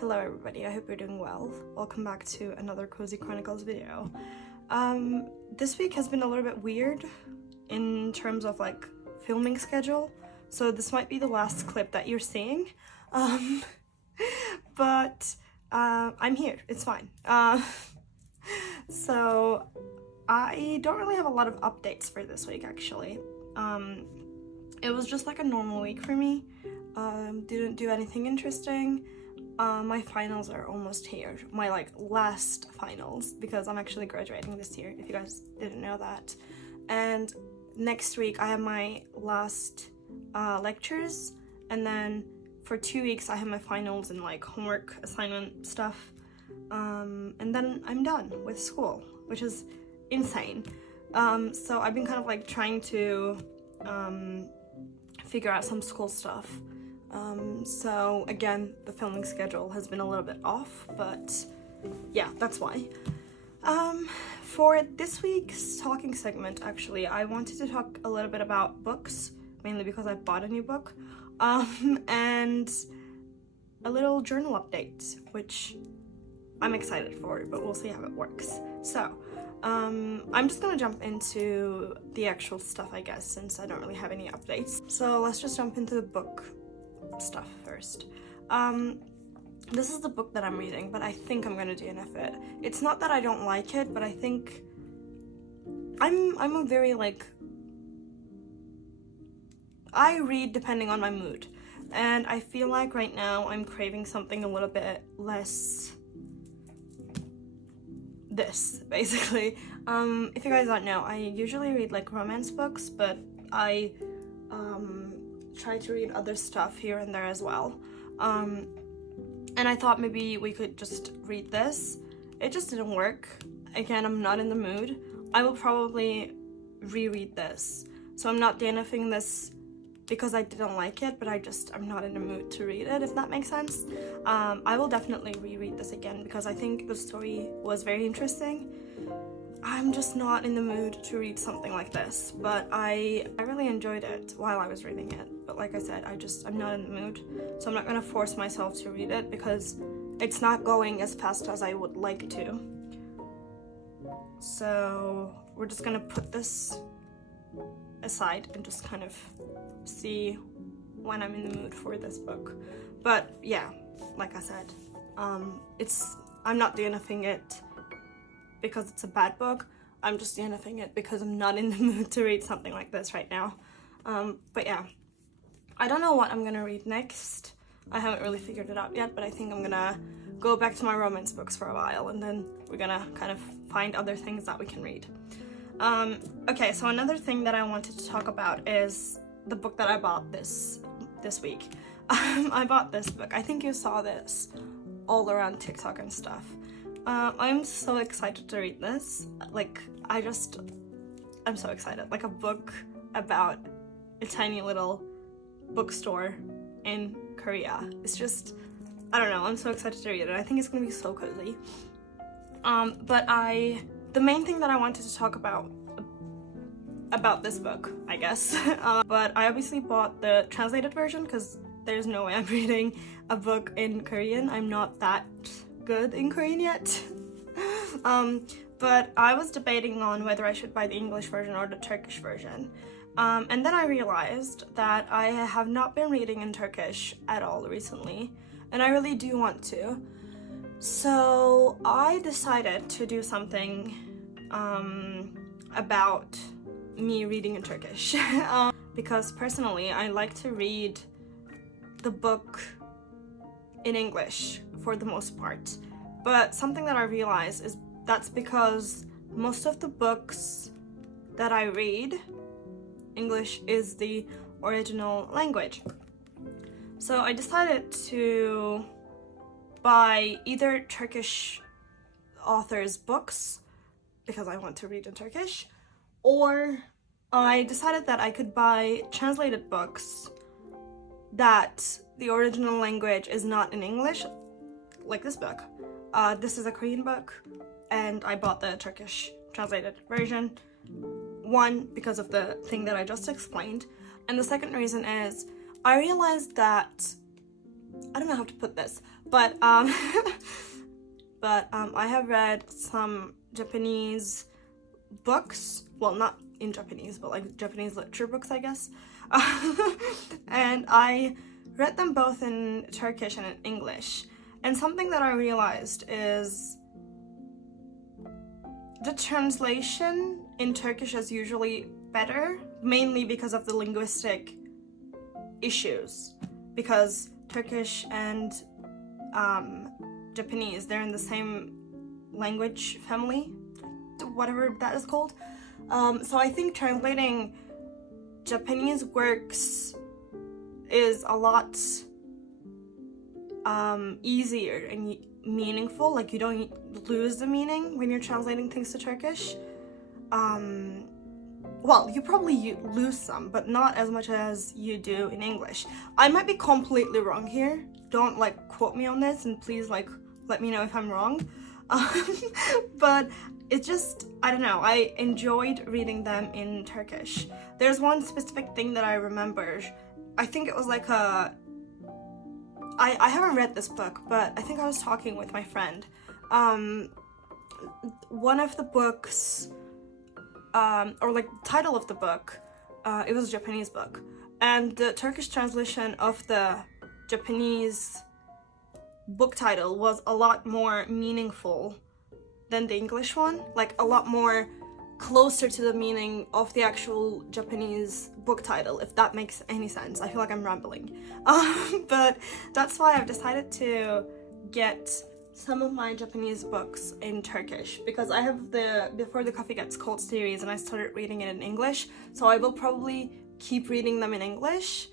Hello everybody, I hope you're doing well. Welcome back to another Cozy Chronicles video. This week has been a little bit weird in terms of like filming schedule, so this might be the last clip that you're seeing. But I'm here, it's fine. So I don't really have a lot of updates for this week actually. It was just like a normal week for me. Didn't do anything interesting. My finals are almost here, my like last finals, because I'm actually graduating this year, if you guys didn't know that. And next week I have my last lectures, and then for 2 weeks I have my finals and like homework assignment stuff, and then I'm done with school, which is insane. So I've been kind of like trying to figure out some school stuff. So again, the filming schedule has been a little bit off, but yeah, that's why. For this week's talking segment, actually, I wanted to talk a little bit about books, mainly because I bought a new book, and a little journal update, which I'm excited for, but we'll see how it works. So, I'm just gonna jump into the actual stuff, I guess, since I don't really have any updates. So let's just jump into the book stuff first. This is the book that I'm reading, but I think I'm gonna DNF it. It's not that I don't like it, but I think I'm a very, like, I read depending on my mood, and I feel like right now I'm craving something a little bit less this, basically. If you guys don't know, I usually read like romance books, but I try to read other stuff here and there as well. And I thought maybe we could just read this. It just didn't work. Again, I'm not in the mood. I will probably reread this. So I'm not DNFing this because I didn't like it, but I'm not in the mood to read it, if that makes sense. I will definitely reread this again because I think the story was very interesting. I'm just not in the mood to read something like this, but I really enjoyed it while I was reading it. But like I said, I'm not in the mood, so I'm not gonna force myself to read it because it's not going as fast as I would like to. So we're just gonna put this aside and just kind of see when I'm in the mood for this book. But yeah, like I said, I'm not DNFing it because it's a bad book. I'm just DNFing it because I'm not in the mood to read something like this right now. But yeah, I don't know what I'm gonna read next. I haven't really figured it out yet, but I think I'm gonna go back to my romance books for a while, and then we're gonna kind of find other things that we can read. Okay, so another thing that I wanted to talk about is the book that I bought this week. I bought this book. I think you saw this all around TikTok and stuff. I'm so excited to read this. Like, I'm so excited. Like, a book about a tiny little bookstore in Korea. It's just, I don't know, I'm so excited to read it. I think it's gonna be so cozy. But the main thing that I wanted to talk about this book, I guess, but I obviously bought the translated version because there's no way I'm reading a book in Korean. I'm not that good in Korean yet. But I was debating on whether I should buy the English version or the Turkish version. And then I realized that I have not been reading in Turkish at all recently, and I really do want to. So I decided to do something about me reading in Turkish. Because personally, I like to read the book in English for the most part. But something that I realized is that's because most of the books that I read, English is the original language. So I decided to buy either Turkish authors' books because I want to read in Turkish, or I decided that I could buy translated books that the original language is not in English, like this book. This is a Korean book, and I bought the Turkish translated version. One, because of the thing that I just explained, and the second reason is I realized that, I don't know how to put this, but I have read some Japanese books, well, not in Japanese, but like Japanese literature books, I guess. And I read them both in Turkish and in English. And something that I realized is the translation in Turkish is usually better, mainly because of the linguistic issues. Because Turkish and Japanese, they're in the same language family, whatever that is called. So I think translating Japanese works is a lot easier and meaningful. Like, you don't lose the meaning when you're translating things to Turkish. Well, you probably lose some, but not as much as you do in English. I might be completely wrong here. Don't like quote me on this, and please like let me know if I'm wrong. But it just, I don't know, I enjoyed reading them in Turkish. There's one specific thing that I remember. I think it was like I haven't read this book, but I think I was talking with my friend. One of the books, or like the title of the book, it was a Japanese book, and the Turkish translation of the Japanese book title was a lot more meaningful than the English one, like a lot more closer to the meaning of the actual Japanese book title, if that makes any sense. I feel like I'm rambling. But that's why I've decided to get some of my Japanese books in Turkish, because I have the Before the Coffee Gets Cold series and I started reading it in English, so I will probably keep reading them in English.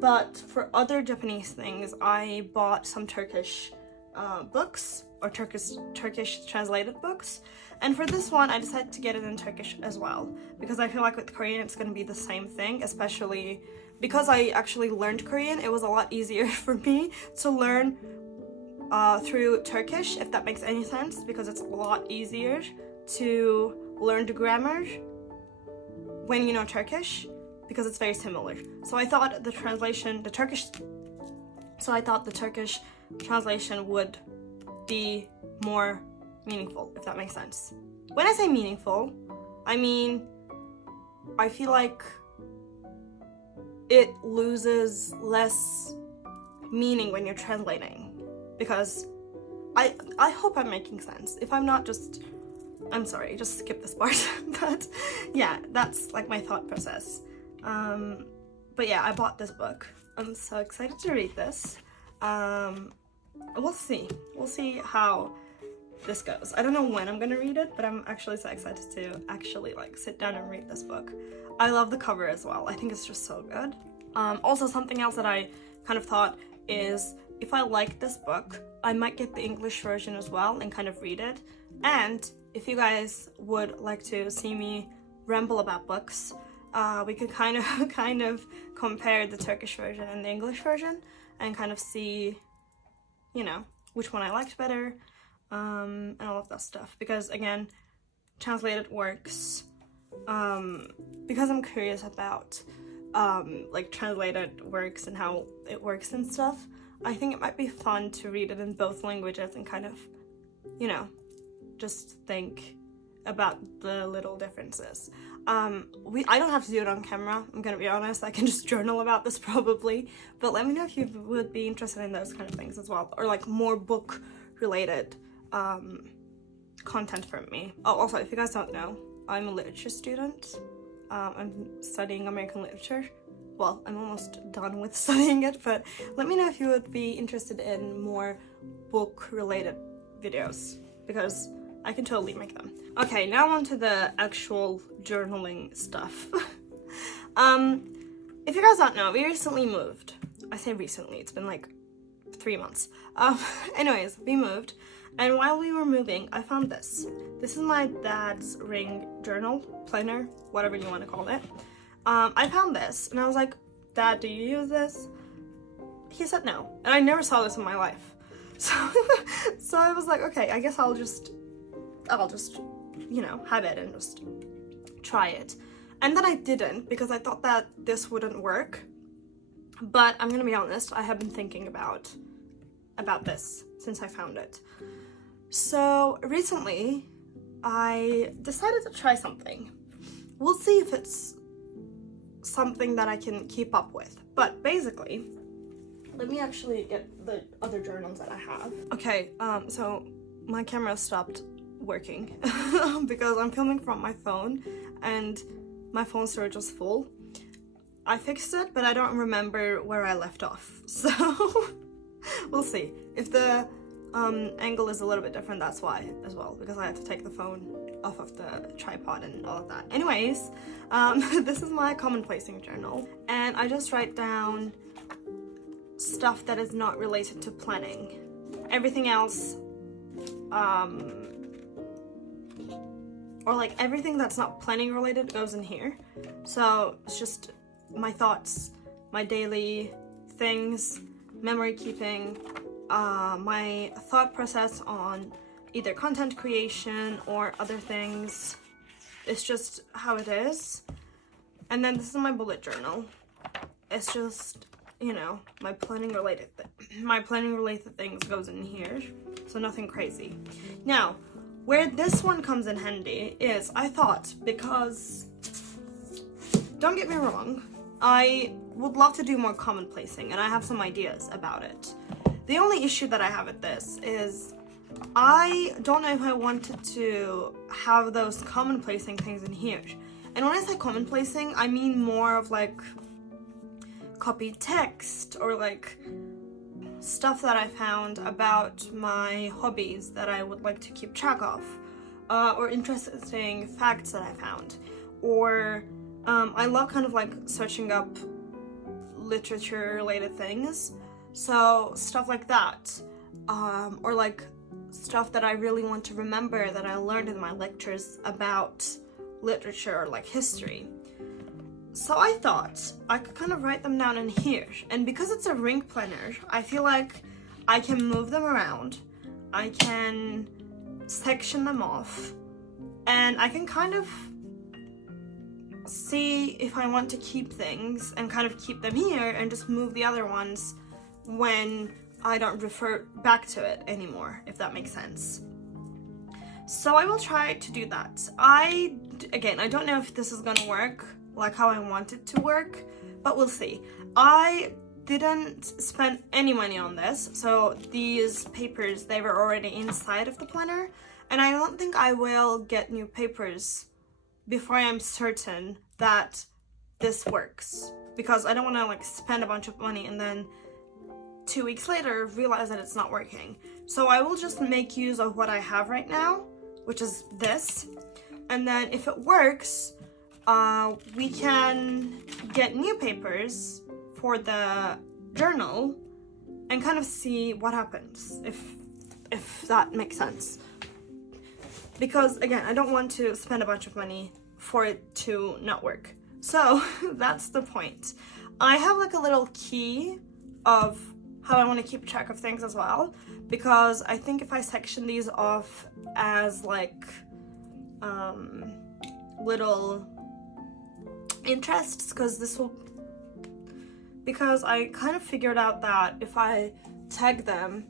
But for other Japanese things, I bought some Turkish books, or Turkish translated books. And for this one, I decided to get it in Turkish as well, because I feel like with Korean it's going to be the same thing, especially because I actually learned Korean. It was a lot easier for me to learn through Turkish, if that makes any sense, because it's a lot easier to learn the grammar when you know Turkish, because it's very similar. So I thought the Turkish translation would be more meaningful, if that makes sense. When I say meaningful, I mean, I feel like it loses less meaning when you're translating, because I hope I'm making sense. If I'm not, I'm sorry, just skip this part. But yeah, that's like my thought process. But yeah, I bought this book. I'm so excited to read this. We'll see how this goes. I don't know when I'm gonna read it, but I'm actually so excited to actually like sit down and read this book. I love the cover as well. I think it's just so good. Also, something else that I kind of thought is, if I like this book, I might get the English version as well and kind of read it. And if you guys would like to see me ramble about books, we could kind of compare the Turkish version and the English version and kind of see, you know, which one I liked better, and all of that stuff. Because again, translated works, because I'm curious about like translated works and how it works and stuff. I think it might be fun to read it in both languages and kind of, you know, just think about the little differences. I don't have to do it on camera, I'm gonna be honest. I can just journal about this probably, but let me know if you would be interested in those kind of things as well, or like more book related content from me. Oh, also, if you guys don't know, I'm a literature student. I'm studying American literature. Well, I'm almost done with studying it, but let me know if you would be interested in more book-related videos, because I can totally make them. Okay, now on to the actual journaling stuff. If you guys don't know, we recently moved. I say recently, it's been like 3 months. Anyways, we moved, and while we were moving, I found this. This is my dad's ring journal, planner, whatever you want to call it. I found this and I was like, Dad, do you use this? He said no, and I never saw this in my life. So I was like, okay, I guess I'll just, you know, have it and just try it. And then I didn't, because I thought that this wouldn't work. But I'm gonna be honest, I have been thinking about this since I found it. So recently, I decided to try something. We'll see if it's something that I can keep up with. But basically, let me actually get the other journals that I have. Okay, so my camera stopped working because I'm filming from my phone and my phone storage was full. I fixed it, but I don't remember where I left off. So we'll see. If the angle is a little bit different, that's why as well, because I have to take the phone off of the tripod and all of that. Anyways, this is my commonplacing journal, and I just write down stuff that is not related to planning. Everything else, or like everything that's not planning related goes in here. So it's just my thoughts, my daily things, memory keeping, my thought process on either content creation or other things. It's just how it is. And then this is my bullet journal. It's just, you know, my planning related things goes in here, so nothing crazy. Now, where this one comes in handy is, I thought, because, don't get me wrong, I would love to do more commonplacing, and I have some ideas about it. The only issue that I have with this is I don't know if I wanted to have those commonplacing things in here. And when I say commonplacing, I mean more of like copied text or like stuff that I found about my hobbies that I would like to keep track of, or interesting facts that I found, or I love kind of like searching up literature related things, so stuff like that, or like stuff that I really want to remember that I learned in my lectures about literature or like history. So I thought I could kind of write them down in here, and because it's a ring planner, I feel like I can move them around, I can section them off, and I can kind of see if I want to keep things and kind of keep them here and just move the other ones when I don't refer back to it anymore, if that makes sense. So I will try to do that. Again, I don't know if this is gonna work like how I want it to work, but we'll see. I didn't spend any money on this, so these papers, they were already inside of the planner, and I don't think I will get new papers before I'm certain that this works, because I don't want to like spend a bunch of money and then 2 weeks later realize that it's not working. So I will just make use of what I have right now, which is this, and then if it works, we can get new papers for the journal and kind of see what happens, if that makes sense. Because again, I don't want to spend a bunch of money for it to not work. So that's the point. I have like a little key of how I want to keep track of things as well, because I think if I section these off as like little interests, because I kind of figured out that if I tag them,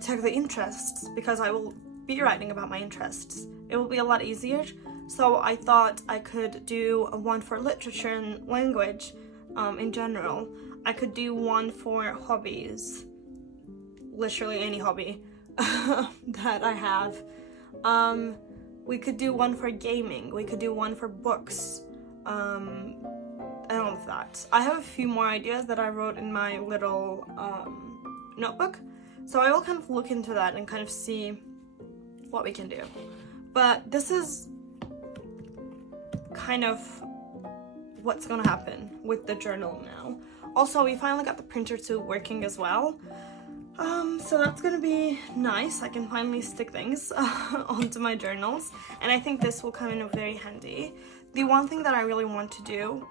tag the interests, because I will be writing about my interests, it will be a lot easier. So I thought I could do one for literature and language in general. I could do one for hobbies, literally any hobby that I have. We could do one for gaming, we could do one for books, and all of that. I have a few more ideas that I wrote in my little notebook, so I will kind of look into that and kind of see what we can do. But this is kind of what's gonna happen with the journal now. Also, we finally got the printer too working as well, so that's gonna be nice. I can finally stick things onto my journals, and I think this will come in very handy. The one thing that I really want to do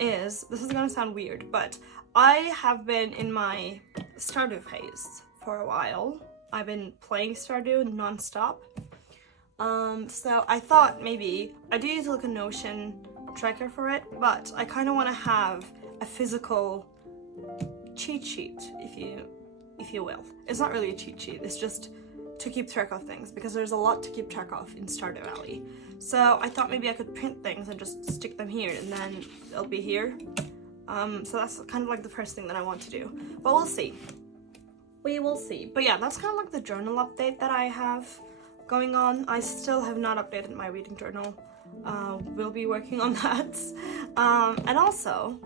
is, this is gonna sound weird, but I have been in my Stardew phase for a while. I've been playing Stardew non-stop. So I thought maybe, I do use like a Notion tracker for it, but I kind of want to have a physical cheat sheet, if you will. It's not really a cheat sheet, it's just to keep track of things, because there's a lot to keep track of in Stardew Valley. So I thought maybe I could print things and just stick them here, and then they'll be here. So that's kind of like the first thing that I want to do, but we'll see. We will see. But yeah, that's kind of like the journal update that I have going on. I still have not updated my reading journal. We'll be working on that. And also,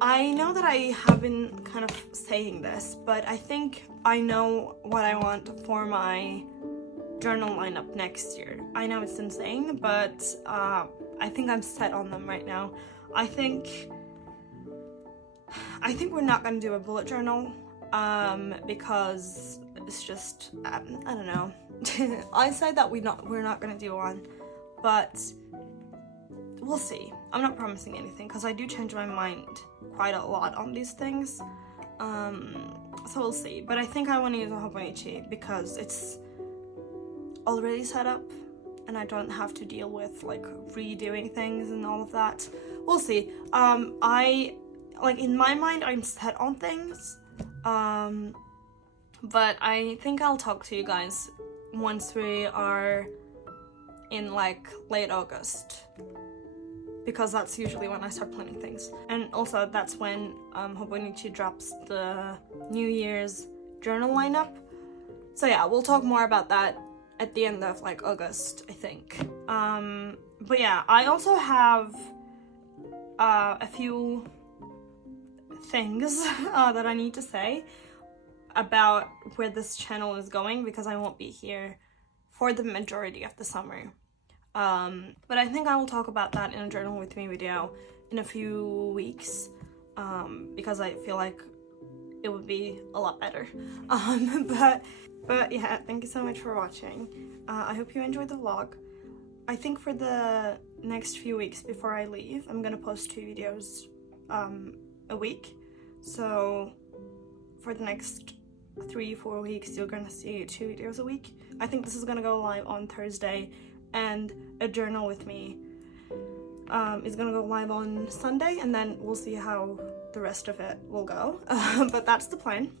I know that I have been kind of saying this, but I think I know what I want for my journal lineup next year. I know it's insane, but I think I'm set on them right now. I think we're not gonna do a bullet journal, because it's just, I don't know. I said that we're not gonna do one, but we'll see. I'm not promising anything, because I do change my mind quite a lot on these things, so we'll see. But I think I want to use a Hobonichi because it's already set up and I don't have to deal with like redoing things and all of that. We'll see. I like, in my mind, I'm set on things, but I think I'll talk to you guys once we are in like late August, because that's usually when I start planning things. And also that's when Hobonichi drops the New Year's journal lineup. So yeah, we'll talk more about that at the end of like August, I think. But yeah, I also have a few things that I need to say about where this channel is going, because I won't be here for the majority of the summer. But I think I will talk about that in a journal with me video in a few weeks, because I feel like it would be a lot better. But yeah, thank you so much for watching. I hope you enjoyed the vlog. I think for the next few weeks before I leave, I'm gonna post 2 videos a week. So for the next 3-4 weeks, you're gonna see 2 videos a week. I think this is gonna go live on Thursday, and a journal with me is gonna go live on Sunday, and then we'll see how the rest of it will go. But that's the plan.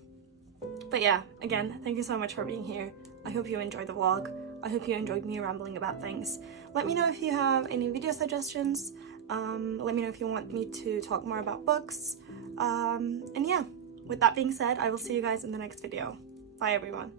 But yeah, again, thank you so much for being here. I hope you enjoyed the vlog. I hope you enjoyed me rambling about things. Let me know if you have any video suggestions. Let me know if you want me to talk more about books. And yeah, with that being said, I will see you guys in the next video. Bye everyone.